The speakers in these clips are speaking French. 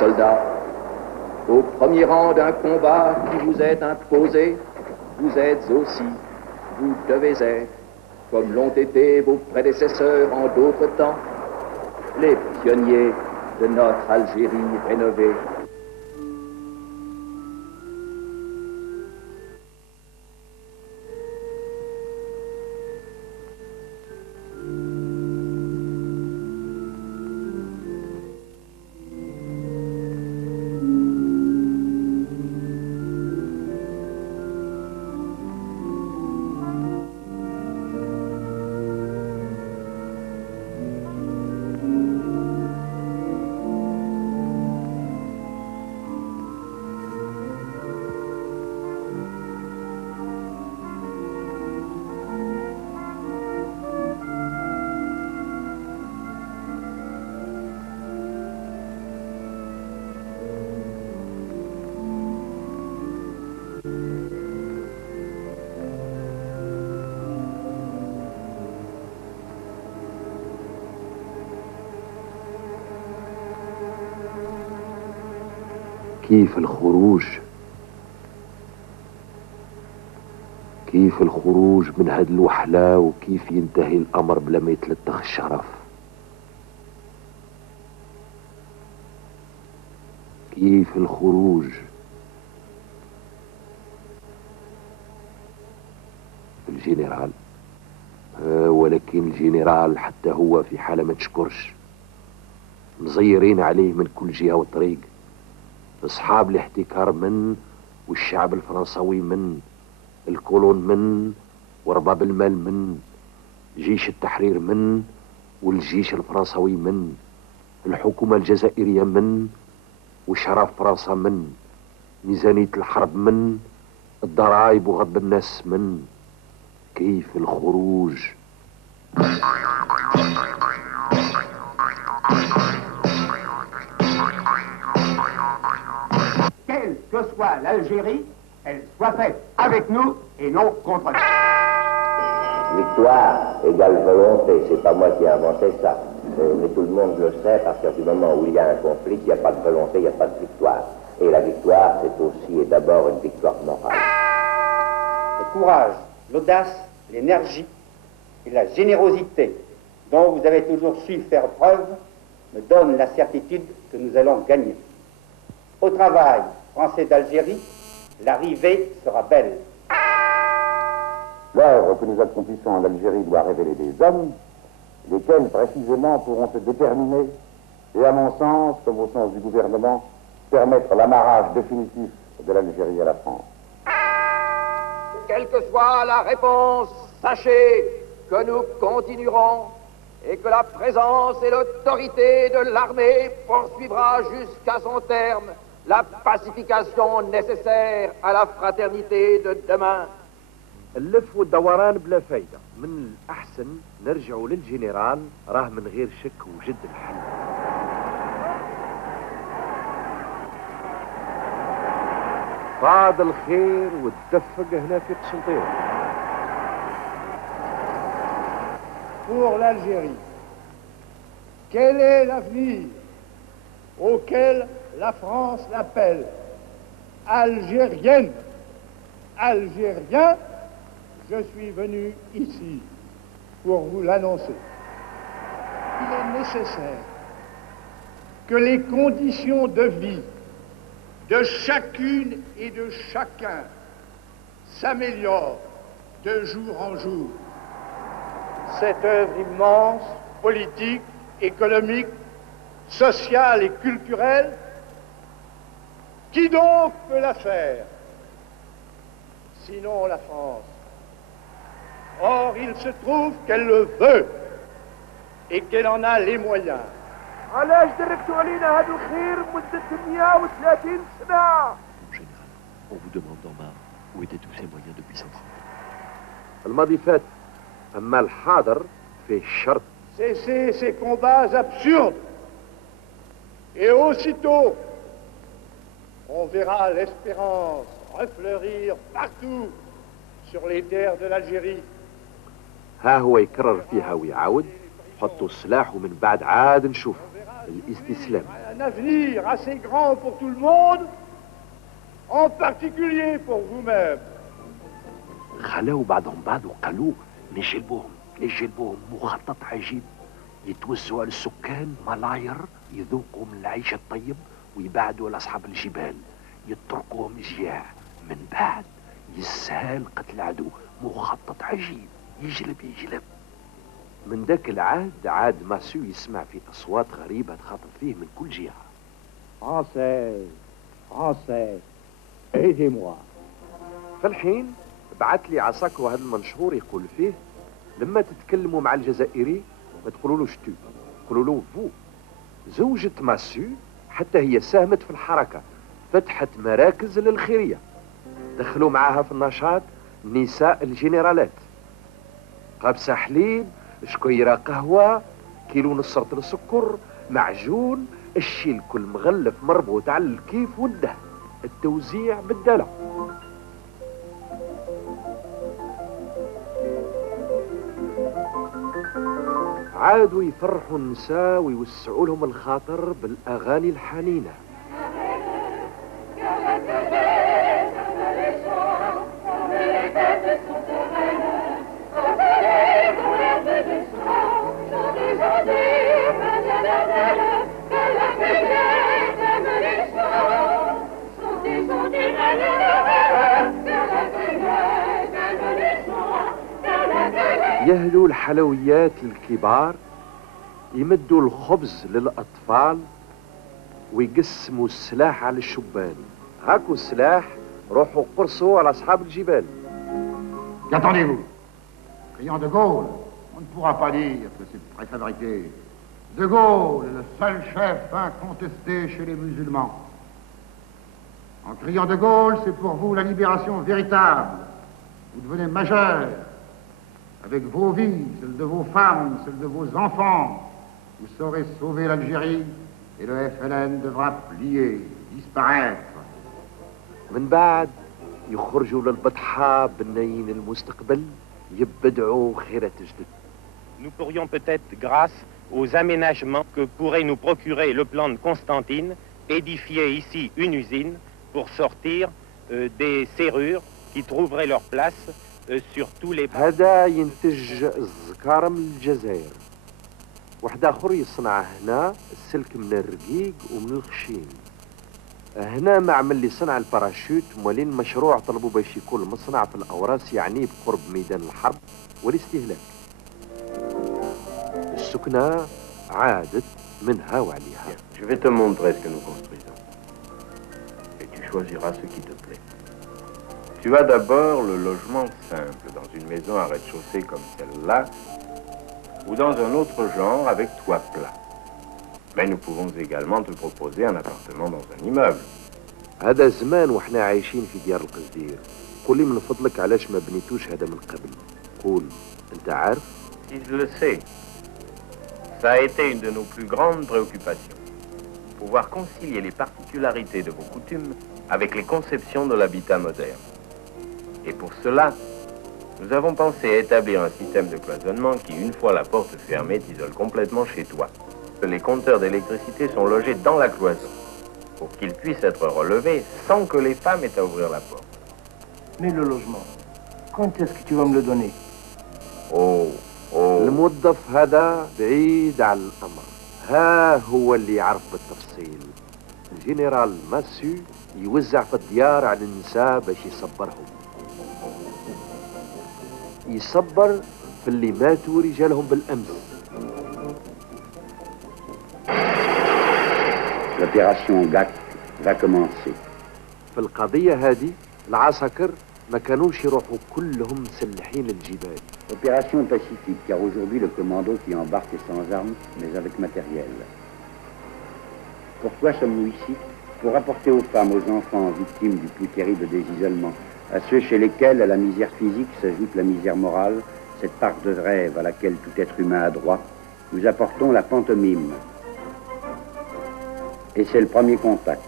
soldats, au premier rang d'un combat qui vous est imposé, vous êtes aussi, vous devez être, comme l'ont été vos prédécesseurs en d'autres temps, les pionniers de notre Algérie rénovée. كيف الخروج من هاد الوحلة، وكيف ينتهي الأمر بلا ما يتلتخ الشرف. كيف الخروج. الجنرال ولكن الجنرال حتى هو في حالة ما تشكرش، مزيرين عليه من كل جهة وطريق، أصحاب الاحتكار من، والشعب الفرنساوي من، الكولون من، ورباب المال من، جيش التحرير من، والجيش الفرنساوي من، الحكومة الجزائرية من، وشرف فرنسا من، ميزانية الحرب من، الضرائب وغضب الناس من. كيف الخروج. Quelle que soit l'Algérie, elle soit faite avec nous et non contre nous. Victoire égale volonté, c'est pas moi qui ai inventé ça. Mais tout le monde le sait, parce qu'à du moment où il y a un conflit, il n'y a pas de volonté, il n'y a pas de victoire. Et la victoire, c'est aussi et d'abord une victoire morale. Le courage, l'audace, l'énergie et la générosité dont vous avez toujours su faire preuve me donnent la certitude que nous allons gagner. Au travail français d'Algérie, l'arrivée sera belle. L'œuvre que nous accomplissons en Algérie doit révéler des hommes, lesquels précisément pourront se déterminer et, à mon sens, comme au sens du gouvernement, permettre l'amarrage définitif de l'Algérie à la France. Quelle que soit la réponse, sachez que nous continuerons et que la présence et l'autorité de l'armée poursuivra jusqu'à son terme la pacification nécessaire à la fraternité de demain. اللف والدوران بلا فايدة، من الأحسن نرجعوا للجنرال، راه من غير شك وجد الحل. فاض الخير والدفق هنا في قسنطينة. Pour l'Algérie, quel est l'avenir auquel la France l'appelle? Algérienne, Algérien, je suis venu ici pour vous l'annoncer. Il est nécessaire que les conditions de vie de chacune et de chacun s'améliorent de jour en jour. Cette œuvre immense, politique, économique, sociale et culturelle, qui donc peut la faire, sinon la France? Or, il se trouve qu'elle le veut et qu'elle en a les moyens. علاش دركتوا علينا هذا الخير مدة 130 سنة؟ Général, on vous demande en main où étaient tous ces moyens depuis 130 ans. الماضي فات، أما الحاضر فيه شرط. Cessez ces combats absurdes et aussitôt on verra l'espérance refleurir partout sur les terres de l'Algérie. ها هو يكرر فيها ويعاود، حطوا السلاح ومن بعد عاد نشوف. الاستسلام. Un avenir assez grand pour tout le monde, en particulier pour vous-même. خلاو بعضهم بعض وقالوا نجلبوهم مخطط عجيب يتوزعوا على السكان ملاير يذوقوا من العيش الطيب ويبعدوا على أصحاب الجبال يتركوهم جياع. من بعد يسهل قتل العدو. مخطط عجيب يجلب. من ذاك العهد عاد ماسو يسمع في أصوات غريبة تخاطب فيه من كل جهة. Français, aidez-moi. فالحين بعت لي عساكر هذا المنشور يقول فيه لما تتكلموا مع الجزائري ما تقولولوش تو، قولوا له فو. زوجة ماسو حتى هي ساهمت في الحركة، فتحت مراكز للخيرية، دخلوا معاها في النشاط نساء الجنرالات، قبسة حليب، شكيرة قهوة، كيلو نص رطل السكر، معجون، الشي الكل مغلف مربوط على الكيف والدهن، التوزيع بالدلع. عادوا يفرحوا النساء ويوسعوا لهم الخاطر بالأغاني الحنينة. يهدوا الحلويات للكبار، يمدوا الخبز للأطفال، ويقسموا السلاح على الشبان. هاكو السلاح، روحوا قرصوا على أصحاب الجبال. Qu'attendez-vous? Criant de Gaulle, on ne pourra pas dire que c'est préfabriqué. De Gaulle est le seul chef incontesté chez les musulmans. En criant de Gaulle, c'est pour vous la libération véritable. Vous devenez majeur. Avec vos vies, celles de vos femmes, celles de vos enfants, vous saurez sauver l'Algérie et le FLN devra plier, disparaître. من بعد يخرجوا للبطحة بالنايين المستقبل يبدعوا خيرة جدد. Nous pourrions peut-être, grâce aux aménagements que pourrait nous procurer le plan de Constantine, édifier ici une usine pour sortir des serrures qui trouveraient leur place sur tous les... هذا ينتج الزكارة من الجزائر. واحد آخر يصنع هنا السلك من الرقيق ومن الخشين. هنا معمل اللي صنع الباراشوت مولين مشروع طلبوا باش يكون مصنع في الأوراس، يعني بقرب ميدان الحرب والاستهلاك. السكنة عادت منها وعليها. Je vais te montrer ce que nous construisons. Et tu choisiras ce qui te plaît. Tu as d'abord le logement simple dans une maison à rez-de-chaussée comme celle-là, ou dans un autre genre avec toit plat. Mais nous pouvons également te proposer un appartement dans un immeuble. هذا زمان وحنا عايشين في ديار القصدير. قول لي من فضلك علاش ما بنيتوش هذا من قبل؟ قول انت عارف؟ Si je le sais, ça a été une de nos plus grandes préoccupations. Pouvoir concilier les particularités de vos coutumes avec les conceptions de l'habitat moderne. Et pour cela, nous avons pensé à établir un système de cloisonnement qui, une fois la porte fermée, t'isole complètement chez toi. Les compteurs d'électricité sont logés dans la cloison pour qu'ils puissent être relevés sans que les femmes aient à ouvrir la porte. Mais le logement, quand est-ce que tu vas me le donner? الموظف هذا بعيد عن الأمر. ها هو اللي يعرف بالتفصيل. الجنرال ماسو يوزع في الديار على النساء باش يصبرهم. يصبر في اللي ماتوا رجالهم بالأمس. L'opération GAC va commencer. في القضية هذه العساكر ما كانوش يروحوا كلهم مسلحين الجبال. Opération pacifique, car aujourd'hui le commando qui embarque est sans armes, mais avec matériel. Pourquoi sommes-nous ici? Pour apporter aux femmes, aux enfants victimes du plus terrible des isolements, à ceux chez lesquels à la misère physique s'ajoute la misère morale, cette part de rêve à laquelle tout être humain a droit, nous apportons la pantomime. Et c'est le premier contact.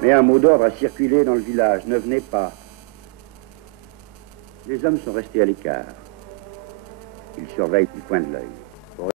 Mais un mot d'ordre a circulé dans le village, ne venez pas. Les hommes sont restés à l'écart. Ils surveillent du coin de l'œil.